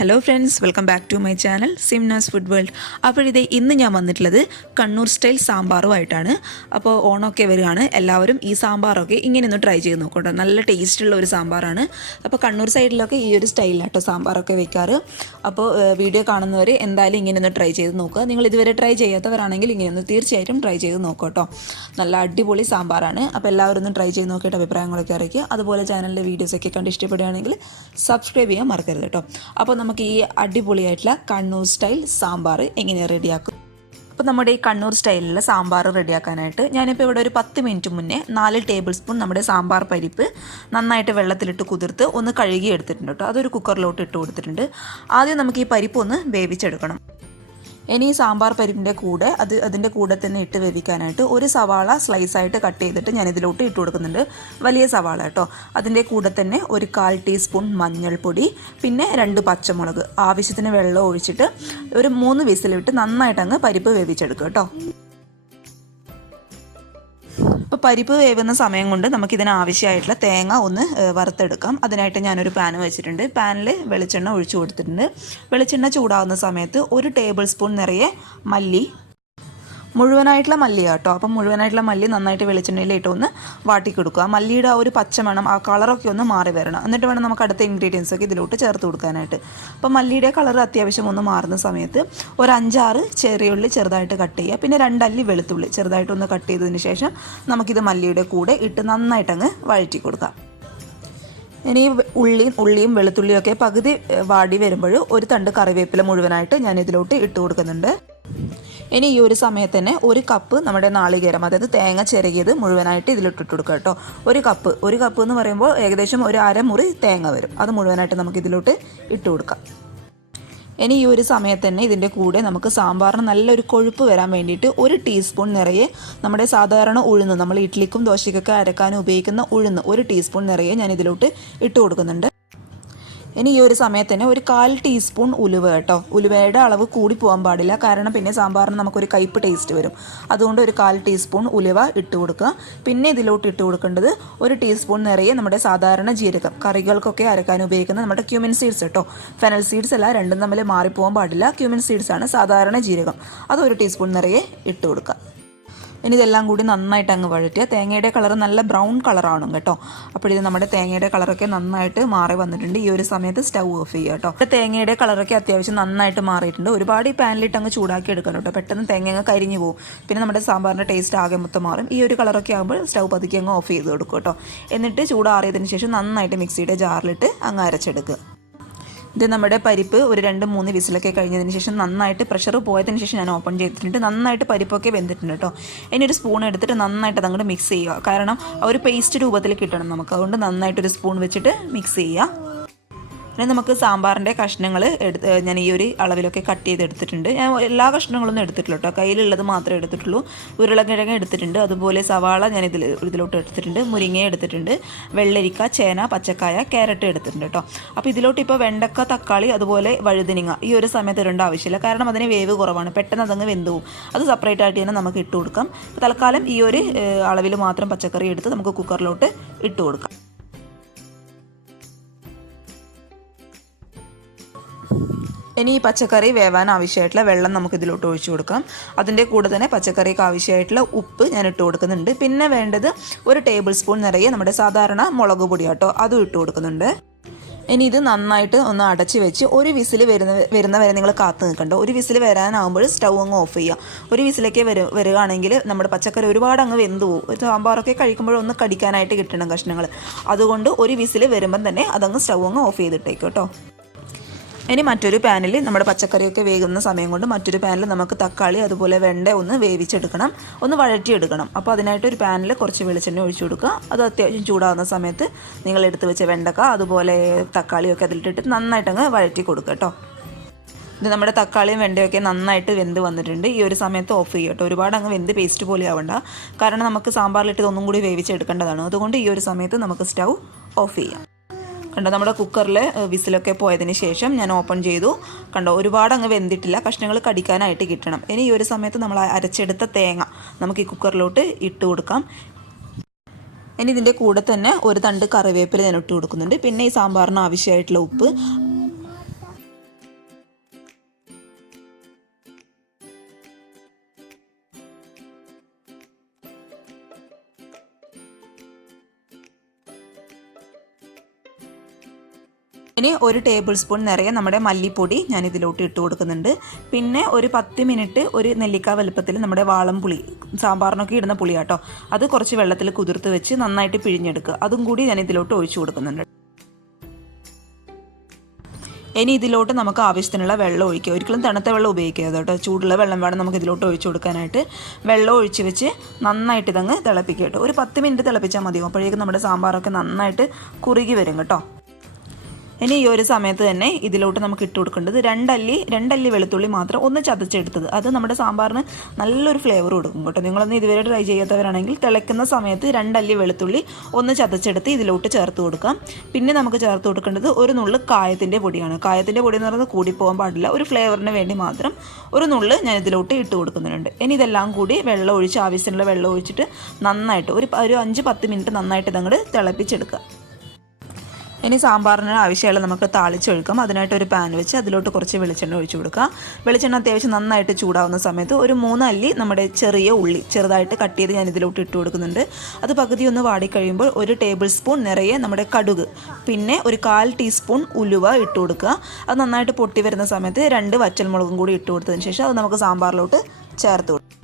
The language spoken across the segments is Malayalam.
Hello friends, welcome back to my channel സിംനാസ് ഫുഡ് വേൾഡ്. അപ്പോൾ ഇന്ന് ഞാൻ വന്നിട്ടുള്ളത് കണ്ണൂർ സ്റ്റൈൽ സാമ്പാറുമായിട്ടാണ്. അപ്പോൾ ഓണമൊക്കെ വരികയാണ്, എല്ലാവരും ഈ സാമ്പാറൊക്കെ ഇങ്ങനെ ഒന്ന് ട്രൈ ചെയ്ത് നോക്കട്ടോ. നല്ല ടേസ്റ്റുള്ള ഒരു സാമ്പാറാണ്. അപ്പോൾ കണ്ണൂർ സൈഡിലൊക്കെ ഈ ഒരു സ്റ്റൈലിലാട്ടോ സാമ്പാറൊക്കെ വെക്കാറ്. അപ്പോൾ വീഡിയോ കാണുന്നവർ എന്തായാലും ഇങ്ങനെ ഒന്ന് ട്രൈ ചെയ്ത് നോക്കുക. നിങ്ങൾ ഇതുവരെ ട്രൈ ചെയ്യാത്തവരാണെങ്കിൽ ഇങ്ങനെയൊന്ന് തീർച്ചയായിട്ടും ട്രൈ ചെയ്ത് നോക്കട്ടോ. നല്ല അടിപൊളി സാമ്പാറാണ്. അപ്പോൾ എല്ലാവരും ഒന്ന് ട്രൈ ചെയ്ത് നോക്കിയിട്ട് അഭിപ്രായങ്ങളൊക്കെ അറിയിക്കുക. അതുപോലെ ചാനലിലെ വീഡിയോസൊക്കെ കണ്ട് ഇഷ്ടപ്പെടുകയാണെങ്കിൽ സബ്സ്ക്രൈബ് ചെയ്യാൻ മറക്കരുത് കേട്ടോ. അപ്പോൾ നമുക്ക് ഈ അടിപൊളിയായിട്ടുള്ള കണ്ണൂർ സ്റ്റൈൽ സാമ്പാർ എങ്ങനെ റെഡിയാക്കും. അപ്പോൾ നമ്മുടെ ഈ കണ്ണൂർ സ്റ്റൈലിലുള്ള സാമ്പാർ റെഡിയാക്കാനായിട്ട് ഞാനിപ്പോൾ ഇവിടെ ഒരു 10 മിനിറ്റ് മുന്നേ 4 ടേബിൾ സ്പൂൺ നമ്മുടെ സാമ്പാർ പരിപ്പ് നന്നായിട്ട് വെള്ളത്തിലിട്ട് കുതിർത്ത് ഒന്ന് കഴുകി എടുത്തിട്ടുണ്ട് കേട്ടോ. അതൊരു കുക്കറിലോട്ട് ഇട്ട് കൊടുത്തിട്ടുണ്ട്. ആദ്യം നമുക്ക് ഈ പരിപ്പ് ഒന്ന് വേവിച്ചെടുക്കണം. ഇനി ഈ സാമ്പാർ പരിപ്പിൻ്റെ കൂടെ അതിൻ്റെ കൂടെ തന്നെ ഇട്ട് വേവിക്കാനായിട്ട് ഒരു സവാള സ്ലൈസായിട്ട് കട്ട് ചെയ്തിട്ട് ഞാനിതിലോട്ട് ഇട്ട് കൊടുക്കുന്നുണ്ട്. വലിയ സവാള കേട്ടോ. അതിൻ്റെ കൂടെ തന്നെ ഒരു 1/4 ടീസ്പൂൺ മഞ്ഞൾപ്പൊടി, പിന്നെ 2 പച്ചമുളക്, ആവശ്യത്തിന് വെള്ളം ഒഴിച്ചിട്ട് ഒരു 3 വിസിലിട്ട് നന്നായിട്ടങ്ങ് പരിപ്പ് വേവിച്ചെടുക്കുക കേട്ടോ. അപ്പോൾ പരിപ്പ് വേവുന്ന സമയം കൊണ്ട് നമുക്കിതിന് ആവശ്യമായിട്ടുള്ള തേങ്ങ ഒന്ന് വറുത്തെടുക്കാം. അതിനായിട്ട് ഞാനൊരു പാൻ വെച്ചിട്ടുണ്ട്. പാനിൽ വെളിച്ചെണ്ണ ഒഴിച്ചു കൊടുത്തിട്ടുണ്ട്. വെളിച്ചെണ്ണ ചൂടാകുന്ന സമയത്ത് 1 ടേബിൾ സ്പൂൺ നിറയെ മല്ലി, മുഴുവനായിട്ടുള്ള മല്ലി കേട്ടോ. അപ്പം മുഴുവനായിട്ടുള്ള മല്ലി നന്നായിട്ട് വെളിച്ചെണ്ണയിലിട്ട് ഒന്ന് വാട്ടി കൊടുക്കുക. മല്ലിയുടെ ആ ഒരു പച്ചമണം, ആ കളറൊക്കെ ഒന്ന് മാറി വരണം. എന്നിട്ട് വേണം നമുക്ക് അടുത്ത ഇൻഗ്രീഡിയൻസൊക്കെ ഇതിലോട്ട് ചേർത്ത് കൊടുക്കാനായിട്ട്. അപ്പോൾ മല്ലിയുടെ കളർ അത്യാവശ്യം ഒന്ന് മാറുന്ന സമയത്ത് ഒരു 5-6 ചെറിയുള്ളി ചെറുതായിട്ട് കട്ട് ചെയ്യുക. പിന്നെ 2 അല്ലി വെളുത്തുള്ളി ചെറുതായിട്ടൊന്ന് കട്ട് ചെയ്തതിന് ശേഷം നമുക്കിത് മല്ലിയുടെ കൂടെ ഇട്ട് നന്നായിട്ടങ്ങ് വഴറ്റി കൊടുക്കാം. ഇനി ഉള്ളിയും വെളുത്തുള്ളിയും ഒക്കെ പകുതി വാടി വരുമ്പോൾ ഒരു തണ്ട് കറിവേപ്പില മുഴുവനായിട്ട് ഞാൻ ഇതിലോട്ട് ഇട്ട് കൊടുക്കുന്നുണ്ട്. ഇനി ഈ ഒരു സമയത്ത് തന്നെ 1 കപ്പ് നമ്മുടെ നാളികേരം, അതായത് തേങ്ങ ചിരകിയത് മുഴുവനായിട്ട് ഇതിലിട്ടിട്ട് കൊടുക്കുക കേട്ടോ. ഒരു കപ്പ് എന്ന് പറയുമ്പോൾ ഏകദേശം ഒരു അരമുറി തേങ്ങ വരും. അത് മുഴുവനായിട്ട് നമുക്ക് ഇതിലോട്ട് ഇട്ട് കൊടുക്കാം. ഇനി ഈ ഒരു സമയത്ത് തന്നെ ഇതിൻ്റെ കൂടെ നമുക്ക് സാമ്പാറിന് നല്ലൊരു കൊഴുപ്പ് വരാൻ വേണ്ടിയിട്ട് 1 ടീസ്പൂൺ നിറയെ നമ്മുടെ സാധാരണ ഉഴുന്ന്, നമ്മൾ ഇഡ്ഡലിക്കും ദോശയ്ക്കൊക്കെ അരക്കാനും ഉപയോഗിക്കുന്ന ഉഴുന്ന് 1 ടീസ്പൂൺ നിറയെ ഞാൻ ഇതിലോട്ട് ഇട്ട് കൊടുക്കുന്നുണ്ട്. ഇനി ഈ ഒരു സമയത്ത് തന്നെ ഒരു 1/4 ടീസ്പൂൺ ഉലുവ കേട്ടോ. ഉലുവയുടെ അളവ് കൂടി പോകാൻ പാടില്ല, കാരണം പിന്നെ സാമ്പാറിന് നമുക്കൊരു കയ്പ്പ് ടേസ്റ്റ് വരും. അതുകൊണ്ട് ഒരു 1/4 ടീസ്പൂൺ ഉലുവ ഇട്ട് കൊടുക്കുക. പിന്നെ ഇതിലോട്ട് ഇട്ട് കൊടുക്കേണ്ടത് 1 ടീസ്പൂൺ നിറയെ നമ്മുടെ സാധാരണ ജീരകം, കറികൾക്കൊക്കെ അരക്കാൻ ഉപയോഗിക്കുന്ന നമ്മുടെ ക്യൂമിൻ സീഡ്സ് കേട്ടോ. ഫെനൽ സീഡ്സ് അല്ല, രണ്ടും തമ്മിൽ മാറിപ്പോകാൻ പാടില്ല. ക്യൂമിൻ സീഡ്സ് ആണ് സാധാരണ ജീരകം. അത് 1 ടീസ്പൂൺ നിറയെ ഇട്ട് കൊടുക്കുക. ഇനി ഇതെല്ലാം കൂടി നന്നായിട്ട് അങ്ങ് വഴറ്റുക. തേങ്ങയുടെ കളർ നല്ല ബ്രൗൺ കളറാണ് കേട്ടോ. അപ്പോൾ ഇത് നമ്മുടെ തേങ്ങയുടെ കളറൊക്കെ നന്നായിട്ട് മാറി വന്നിട്ടുണ്ട്. ഈ ഒരു സമയത്ത് സ്റ്റൗ ഓഫ് ചെയ്യുക കേട്ടോ. അപ്പോൾ തേങ്ങയുടെ കളറൊക്കെ അത്യാവശ്യം നന്നായിട്ട് മാറിയിട്ടുണ്ട്. ഒരുപാട് ഈ പാനിലിട്ട് അങ്ങ് ചൂടാക്കി എടുക്കണം കേട്ടോ. പെട്ടെന്ന് തേങ്ങ അങ്ങ് കരിഞ്ഞു പോകും. പിന്നെ നമ്മുടെ സാമ്പാറിൻ്റെ ടേസ്റ്റ് ആകെ മൊത്തം മാറും. ഈ ഒരു കളറൊക്കെ ആകുമ്പോൾ സ്റ്റൗ പതുക്കി അങ്ങ് ഓഫ് ചെയ്ത് കൊടുക്കും കേട്ടോ. എന്നിട്ട് ചൂടാറിയതിന് ശേഷം നന്നായിട്ട് മിക്സിയുടെ ജാറിലിട്ട് അങ്ങ് അരച്ചെടുക്കുക. ഇത് നമ്മുടെ പരിപ്പ് ഒരു 2-3 വിസിലൊക്കെ കഴിഞ്ഞതിന് ശേഷം നന്നായിട്ട് പ്രഷർ പോയതിന് ശേഷം ഞാൻ ഓപ്പൺ ചെയ്തിട്ടുണ്ട്. നന്നായിട്ട് പരിപ്പൊക്കെ വെന്തിട്ടുണ്ട് കേട്ടോ. ഇനി ഒരു സ്പൂൺ എടുത്തിട്ട് നന്നായിട്ട് അതങ്ങോട്ട് മിക്സ് ചെയ്യുക. കാരണം ആ ഒരു പേസ്റ്റ് രൂപത്തിൽ കിട്ടണം നമുക്ക്. അതുകൊണ്ട് നന്നായിട്ടൊരു സ്പൂൺ വെച്ചിട്ട് മിക്സ് ചെയ്യുക. പിന്നെ നമുക്ക് സാമ്പാറിൻ്റെ കഷ്ണങ്ങൾ ഞാൻ ഈ ഒരു അളവിലൊക്കെ കട്ട് ചെയ്തെടുത്തിട്ടുണ്ട്. ഞാൻ എല്ലാ കഷ്ണങ്ങളൊന്നും എടുത്തിട്ടില്ല കേട്ടോ. കയ്യിലുള്ളത് മാത്രമേ എടുത്തിട്ടുള്ളൂ. ഉരുളക്കിഴങ്ങ് എടുത്തിട്ടുണ്ട്, അതുപോലെ സവാള ഞാൻ ഇതിലോട്ട് എടുത്തിട്ടുണ്ട്, മുരിങ്ങ എടുത്തിട്ടുണ്ട്, വെള്ളരിക്ക, ചേന, പച്ചക്കായ, ക്യാരറ്റ് എടുത്തിട്ടുണ്ട് കേട്ടോ. അപ്പോൾ ഇതിലോട്ട് ഇപ്പോൾ വെണ്ടക്ക, തക്കാളി, അതുപോലെ വഴുതനങ്ങ ഈ ഒരു സമയത്ത് ഇടേണ്ട ആവശ്യമില്ല, കാരണം അതിന് വേവ് കുറവാണ്. പെട്ടെന്ന് അതങ്ങ് വെന്ത് പോകും. അത് സെപ്പറേറ്റ് ആയിട്ട് തന്നെ നമുക്ക് ഇട്ട് കൊടുക്കാം. തൽക്കാലം ഈ ഒരു അളവിൽ മാത്രം പച്ചക്കറി എടുത്ത് നമുക്ക് കുക്കറിലോട്ട് ഇട്ട് കൊടുക്കാം. ഇനി ഈ പച്ചക്കറി വേവാൻ ആവശ്യമായിട്ടുള്ള വെള്ളം നമുക്ക് ഇതിലോട്ട് ഒഴിച്ചു കൊടുക്കാം. അതിൻ്റെ കൂടെ തന്നെ പച്ചക്കറിക്ക് ആവശ്യമായിട്ടുള്ള ഉപ്പ് ഞാൻ ഇട്ട് കൊടുക്കുന്നുണ്ട്. പിന്നെ വേണ്ടത് 1 ടേബിൾ സ്പൂൺ നിറയെ നമ്മുടെ സാധാരണ മുളക് പൊടി കേട്ടോ, അതും ഇട്ട് കൊടുക്കുന്നുണ്ട്. ഇനി ഇത് നന്നായിട്ട് ഒന്ന് അടച്ച് വെച്ച് 1 വിസിൽ വരുന്ന വരെ നിങ്ങൾ കാത്തു നിൽക്കണ്ട. 1 വിസിൽ വരാനാകുമ്പോൾ സ്റ്റൗ അങ്ങ് ഓഫ് ചെയ്യുക. 1 വിസിലൊക്കെ വരികയാണെങ്കിൽ നമ്മുടെ പച്ചക്കറി ഒരുപാട് അങ്ങ് വെന്ത് പോകും. ഒരു സാമ്പാറൊക്കെ കഴിക്കുമ്പോഴൊന്ന് കടിക്കാനായിട്ട് കിട്ടണം കഷ്ണങ്ങൾ. അതുകൊണ്ട് 1 വിസിൽ വരുമ്പം തന്നെ അതങ്ങ് സ്റ്റൗ അങ്ങ് ഓഫ് ചെയ്തിട്ടേക്കും കേട്ടോ. ഇനി മറ്റൊരു പാനിൽ നമ്മുടെ പച്ചക്കറിയൊക്കെ വേകുന്ന സമയം കൊണ്ട് മറ്റൊരു പാനിൽ നമുക്ക് തക്കാളി, അതുപോലെ വെണ്ട ഒന്ന് വേവിച്ചെടുക്കണം, ഒന്ന് വഴറ്റിയെടുക്കണം. അപ്പോൾ അതിനായിട്ട് ഒരു പാനിൽ കുറച്ച് വെളിച്ചെണ്ണ ഒഴിച്ചു കൊടുക്കുക. അത് അത്യാവശ്യം ചൂടാകുന്ന സമയത്ത് നിങ്ങൾ എടുത്ത് വെച്ച വെണ്ടക്ക, അതുപോലെ തക്കാളിയൊക്കെ അതിലിട്ടിട്ട് നന്നായിട്ടങ്ങ് വഴറ്റി കൊടുക്കുക കേട്ടോ. ഇത് നമ്മുടെ തക്കാളിയും വെണ്ടയൊക്കെ നന്നായിട്ട് വെന്ത് വന്നിട്ടുണ്ട്. ഈ ഒരു സമയത്ത് ഓഫ് ചെയ്യുക കേട്ടോ. ഒരുപാട് അങ്ങ് വെന്ത് പേസ്റ്റ് പോലെ ആവണ്ട, കാരണം നമുക്ക് സാമ്പാറിലിട്ട് ഒന്നും കൂടി വേവിച്ചെടുക്കേണ്ടതാണ്. അതുകൊണ്ട് ഈ ഒരു സമയത്ത് നമുക്ക് സ്റ്റൗ ഓഫ് ചെയ്യാം. കണ്ടോ, നമ്മുടെ കുക്കറിൽ വിസിലൊക്കെ പോയതിന് ശേഷം ഞാൻ ഓപ്പൺ ചെയ്തു. കണ്ടോ, ഒരുപാട് അങ്ങ് വെന്തിട്ടില്ല, കഷ്ണങ്ങൾ കടിക്കാനായിട്ട് കിട്ടണം. ഇനി ഈ ഒരു സമയത്ത് നമ്മൾ അരച്ചെടുത്ത തേങ്ങ നമുക്ക് ഈ കുക്കറിലോട്ട് ഇട്ട് കൊടുക്കാം. ഇനി ഇതിൻ്റെ കൂടെ തന്നെ 1 തണ്ട് കറിവേപ്പില ഞാൻ ഇട്ട് കൊടുക്കുന്നുണ്ട്. പിന്നെ ഈ സാമ്പാറിന് ആവശ്യമായിട്ടുള്ള ഉപ്പ്, ഇനി 1 ടേബിൾ സ്പൂൺ നിറയെ നമ്മുടെ മല്ലിപ്പൊടി ഞാൻ ഇതിലോട്ട് ഇട്ട് കൊടുക്കുന്നുണ്ട്. പിന്നെ ഒരു 10 മിനിറ്റ് ഒരു നെല്ലിക്ക വലുപ്പത്തിൽ നമ്മുടെ വാളം പുളി, സാമ്പാറിനൊക്കെ ഇടുന്ന പുളി കേട്ടോ, അത് കുറച്ച് വെള്ളത്തിൽ കുതിർത്ത് വെച്ച് നന്നായിട്ട് പിഴിഞ്ഞെടുക്കുക. അതും കൂടി ഞാൻ ഇതിലോട്ട് ഒഴിച്ചു കൊടുക്കുന്നുണ്ട്. ഇനി ഇതിലോട്ട് നമുക്ക് ആവശ്യത്തിനുള്ള വെള്ളം ഒഴിക്കുക. ഒരിക്കലും തണുത്ത വെള്ളം ഉപയോഗിക്കരുത് കേട്ടോ, ചൂടുള്ള വെള്ളം വേണം നമുക്ക് ഇതിലോട്ട് ഒഴിച്ചു കൊടുക്കാനായിട്ട്. വെള്ളം ഒഴിച്ച് വെച്ച് നന്നായിട്ട് ഇതങ്ങ് തിളപ്പിക്കുക കേട്ടോ. ഒരു 10 മിനിറ്റ് തിളപ്പിച്ചാൽ മതിയോ, അപ്പോഴേക്കും നമ്മുടെ സാമ്പാറൊക്കെ നന്നായിട്ട് കുറുകി വരും കേട്ടോ. ഇനി ഈ ഒരു സമയത്ത് തന്നെ ഇതിലോട്ട് നമുക്ക് ഇട്ട് കൊടുക്കേണ്ടത് 2 അല്ലി വെളുത്തുള്ളി മാത്രം ഒന്ന് ചതച്ചെടുത്തത്. അത് നമ്മുടെ സാമ്പാറിന് നല്ലൊരു ഫ്ലേവർ കൊടുക്കും കേട്ടോ. നിങ്ങളൊന്ന് ഇതുവരെ ട്രൈ ചെയ്യാത്തവരാണെങ്കിൽ തിളയ്ക്കുന്ന സമയത്ത് 2 അല്ലി വെളുത്തുള്ളി ഒന്ന് ചതച്ചെടുത്ത് ഇതിലോട്ട് ചേർത്ത് കൊടുക്കാം. പിന്നെ നമുക്ക് ചേർത്ത് കൊടുക്കേണ്ടത് ഒരു നുള്ള് കായത്തിൻ്റെ പൊടിയാണ്. കായത്തിൻ്റെ പൊടി എന്ന് പറയുന്നത് കൂടിപ്പോകാൻ പാടില്ല, ഒരു ഫ്ലേവറിന് വേണ്ടി മാത്രം ഒരു നുള്ള് ഞാൻ ഇതിലോട്ട് ഇട്ട് കൊടുക്കുന്നുണ്ട്. ഇനി ഇതെല്ലാം കൂടി വെള്ളം ഒഴിച്ച് ആവശ്യത്തിനുള്ള വെള്ളം ഒഴിച്ചിട്ട് നന്നായിട്ട് ഒരു 5-10 മിനിറ്റ് നന്നായിട്ട് ഇതങ്ങോട്ട് തിളപ്പിച്ചെടുക്കുക. ഇനി സാമ്പാറിന് ആവശ്യമുള്ള നമുക്ക് താളിച്ചൊഴിക്കാം. അതിനായിട്ട് ഒരു പാൻ വെച്ച് അതിലോട്ട് കുറച്ച് വെളിച്ചെണ്ണ ഒഴിച്ചു കൊടുക്കുക. വെളിച്ചെണ്ണ അത്യാവശ്യം നന്നായിട്ട് ചൂടാവുന്ന സമയത്ത് ഒരു 3 അല്ലി നമ്മുടെ ചെറിയ ഉള്ളി ചെറുതായിട്ട് കട്ട് ചെയ്ത് ഞാൻ ഇതിലോട്ട് ഇട്ട് കൊടുക്കുന്നുണ്ട്. അത് പകുതി ഒന്ന് വാടിക്കഴിയുമ്പോൾ 1 ടേബിൾ സ്പൂൺ നിറയെ നമ്മുടെ കടുക്, പിന്നെ ഒരു 1/4 ടീസ്പൂൺ ഉലുവ ഇട്ട് കൊടുക്കുക. അത് നന്നായിട്ട് പൊട്ടി വരുന്ന സമയത്ത് 2 വറ്റൽമുളകും കൂടി ഇട്ട് കൊടുത്തതിന് ശേഷം അത് നമുക്ക് സാമ്പാറിലോട്ട് ചേർത്ത് കൊടുക്കും.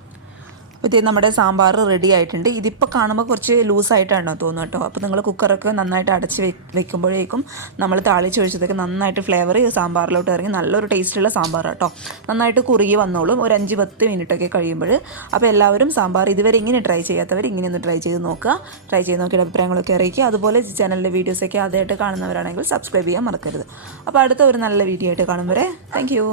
അപ്പോൾ ഇത് നമ്മുടെ സാമ്പാർ റെഡി ആയിട്ടുണ്ട്. ഇതിപ്പോൾ കാണുമ്പോൾ കുറച്ച് ലൂസായിട്ടാണോ തോന്നുന്നു കേട്ടോ. അപ്പോൾ നിങ്ങൾ കുക്കറൊക്കെ നന്നായിട്ട് അടച്ച് വെക്കുമ്പോഴേക്കും നമ്മൾ താളിച്ചൊഴിച്ചതൊക്കെ നന്നായിട്ട് ഫ്ലേവർ സാമ്പാറിലോട്ട് ഇറങ്ങി നല്ലൊരു ടേസ്റ്റുള്ള സാമ്പാർ കേട്ടോ. നന്നായിട്ട് കുറുകി വന്നോളും ഒരു 5-10 മിനിറ്റൊക്കെ കഴിയുമ്പോൾ. അപ്പോൾ എല്ലാവരും സാമ്പാർ ഇതുവരെ ഇങ്ങനെ ട്രൈ ചെയ്യാത്തവർ ഇങ്ങനെ ഒന്ന് ട്രൈ ചെയ്ത് നോക്കുക. ട്രൈ ചെയ്ത് നോക്കിയിട്ട് അഭിപ്രായങ്ങളൊക്കെ അറിയിക്കുക. അതുപോലെ ചാനലിലെ വീഡിയോസൊക്കെ ആദ്യമായിട്ട് കാണുന്നവരാണെങ്കിൽ സബ്സ്ക്രൈബ് ചെയ്യാൻ മറക്കരുത്. അപ്പോൾ അടുത്ത ഒരു നല്ല വീഡിയോ ആയിട്ട് കാണും വരെ താങ്ക് യു.